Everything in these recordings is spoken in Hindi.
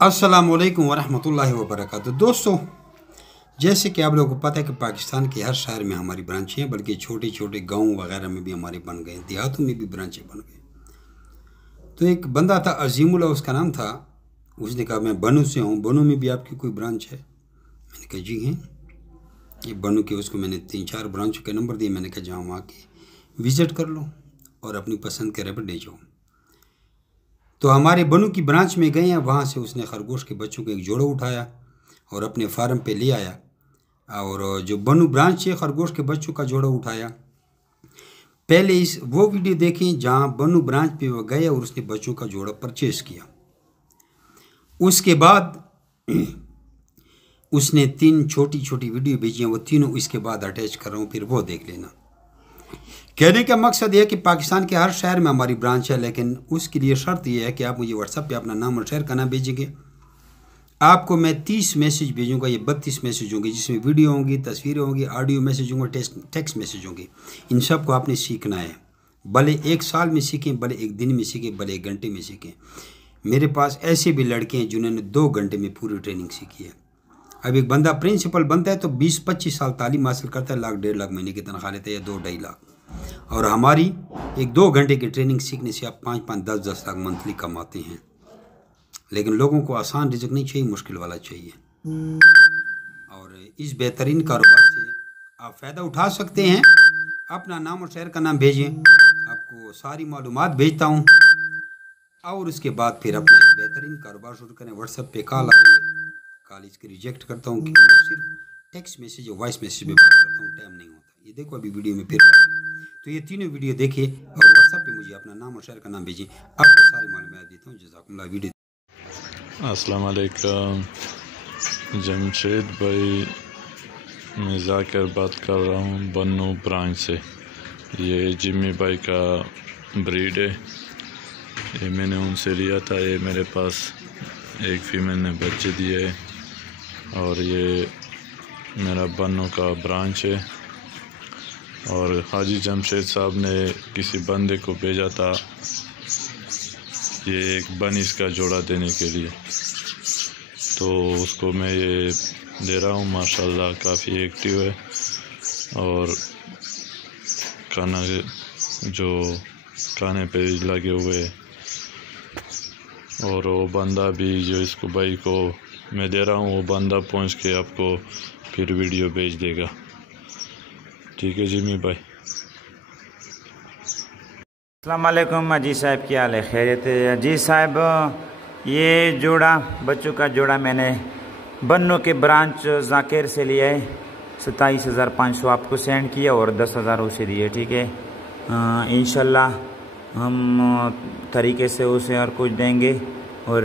अस्सलामुअलैकुम वरहमतुल्लाहि वबरकातुहू। दोस्तों, जैसे कि आप लोगों को पता है कि पाकिस्तान के हर शहर में हमारी ब्रांचें हैं, बल्कि छोटे छोटे गांव वगैरह में भी हमारे बन गए, देहातों में भी ब्रांचें बन गए। तो एक बंदा था अजीमुल्लाह, उसका नाम था। उसने कहा मैं बनू से हूँ, बनू में भी आपकी कोई ब्रांच है? मैंने कहा जी हैं। ये बनू के उसको मैंने 3-4 ब्रांचों के नंबर दिए। मैंने कहा जहाँ वहाँ के विज़िट कर लो और अपनी पसंद के रैपिड ले जाओ। तो हमारे बनू की ब्रांच में गए हैं। वहाँ से उसने खरगोश के बच्चों को एक जोड़ा उठाया और अपने फार्म पे ले आया। और जो बनू ब्रांच है, खरगोश के बच्चों का जोड़ा उठाया। पहले वो वीडियो देखें जहाँ बनू ब्रांच पे वो गए और उसने बच्चों का जोड़ा परचेज किया। उसके बाद उसने 3 छोटी छोटी वीडियो भेजी हैं, वो तीनों इसके बाद अटैच कर रहा हूँ, फिर वो देख लेना। कहने का मकसद यह है कि पाकिस्तान के हर शहर में हमारी ब्रांच है, लेकिन उसके लिए शर्त यह है कि आप मुझे व्हाट्सएप पे अपना नाम और शहर का नाम भेजेंगे। आपको मैं 30 मैसेज भेजूंगा, ये 32 मैसेज होंगे, जिसमें वीडियो होंगी, तस्वीरें होंगी, ऑडियो मैसेज होंगे, टेक्स्ट मैसेज होंगे। इन सब को आपने सीखना है। भले 1 साल में सीखें, भले 1 दिन में सीखें, भले 1 घंटे में सीखें। मेरे पास ऐसे भी लड़के हैं जिन्होंने 2 घंटे में पूरी ट्रेनिंग सीखी है। अब एक बंदा प्रिंसिपल बनता है तो 20-25 साल तालीम हासिल करता है, 1-1.5 लाख महीने की तनख्वाह लेता है, या 2-2.5 लाख। और हमारी 1-2 घंटे की ट्रेनिंग सीखने से आप 5-5, 10-10 लाख मंथली कमाते हैं। लेकिन लोगों को आसान रिज़्क नहीं चाहिए, मुश्किल वाला चाहिए। और इस बेहतरीन कारोबार से आप फ़ायदा उठा सकते हैं। अपना नाम और शहर का नाम भेजें, आपको सारी मालूमात भेजता हूँ। और उसके बाद फिर अपना एक बेहतरीन कारोबार शुरू करें। व्हाट्सएप पे कॉल आ रही है, कॉल इसकी रिजेक्ट करता हूँ, क्योंकि मैं सिर्फ टेक्स्ट मैसेज और वॉइस मैसेज में बात करता हूँ, टाइम नहीं होता। ये देखो अभी वीडियो में फिर आ रही है। तो ये तीनों वीडियो देखिए और व्हाट्सएप पे मुझे अपना नाम और शहर का नाम भेजिए, आपको सारी मालूमात देता हूँ। जज़ाकुमुल्लाह। वीडियो अस्सलाम वालेकुम जमशेद भाई, मैं जाकर बात कर रहा हूँ बनू ब्रांच से। ये जिम्मी भाई का ब्रीड है, ये मैंने उनसे लिया था। ये मेरे पास एक फीमेल ने बच्चे दिए है और ये मेरा बनू का ब्रांच है। और हाजी जमशेद साहब ने किसी बंदे को भेजा था ये एक बनिस का जोड़ा देने के लिए, तो उसको मैं ये दे रहा हूँ। माशाल्लाह काफ़ी एक्टिव है और खाने पे लगे हुए है। और वो बंदा भी जो इसको भाई को मैं दे रहा हूँ, वो बंदा पहुँच के आपको फिर वीडियो भेज देगा। ठीक है जिम्मी भाई। अस्सलाम वालेकुम अजीज साहब, क्या हाल है? खैरियत है अजीज साहब? ये जोड़ा, बच्चों का जोड़ा मैंने बन्नू के ब्रांच जाकिर से लिया है। 27,500 आपको सेंड किया और 10,000 उसे दिए। ठीक है, इंशाल्लाह हम तरीके से उसे और कुछ देंगे और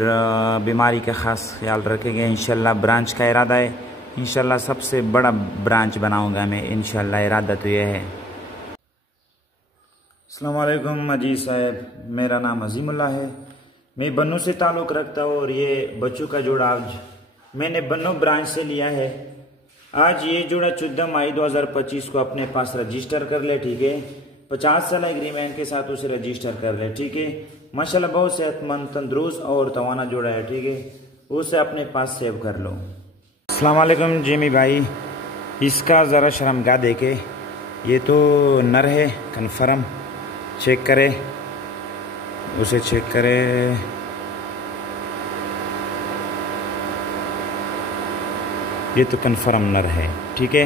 बीमारी का ख़ास ख्याल रखेंगे। इंशाल्लाह ब्रांच का इरादा है, इंशाल्लाह सबसे बड़ा ब्रांच बनाऊंगा मैं, इंशाल्लाह इरादा तो यह है। अस्सलाम वालेकुम अजीज साहब, मेरा नाम अजीमुल्लाह है, मैं बन्नू से ताल्लुक़ रखता हूँ। और ये बच्चों का जोड़ा आज मैंने बन्नू ब्रांच से लिया है। आज ये जोड़ा 14 मई 2025 को अपने पास रजिस्टर कर ले। ठीक है, 50 साल एग्रीमेंट के साथ उसे रजिस्टर कर ले। ठीक है, माशाल्लाह बहुत सेहतमंद, तंदुरुस्त और तवाना जोड़ा है। ठीक है, उसे अपने पास सेव कर लो। अस्सलाम वालेकुम जिमी भाई, इसका ज़रा शर्मगाह देखे, ये तो नर है, कन्फर्म चेक करे, उसे चेक करे। ये तो कन्फर्म नर है। ठीक है,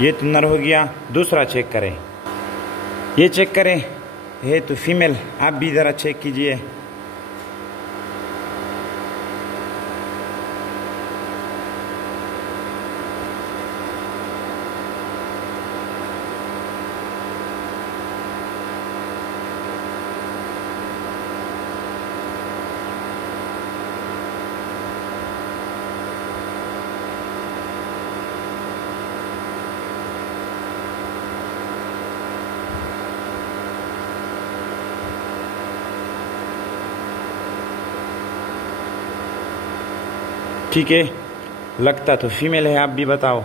ये तो नर हो गया। दूसरा चेक करें, ये चेक करें, ये तो फीमेल। आप भी ज़रा चेक कीजिए। ठीक है, लगता तो फीमेल है, आप भी बताओ।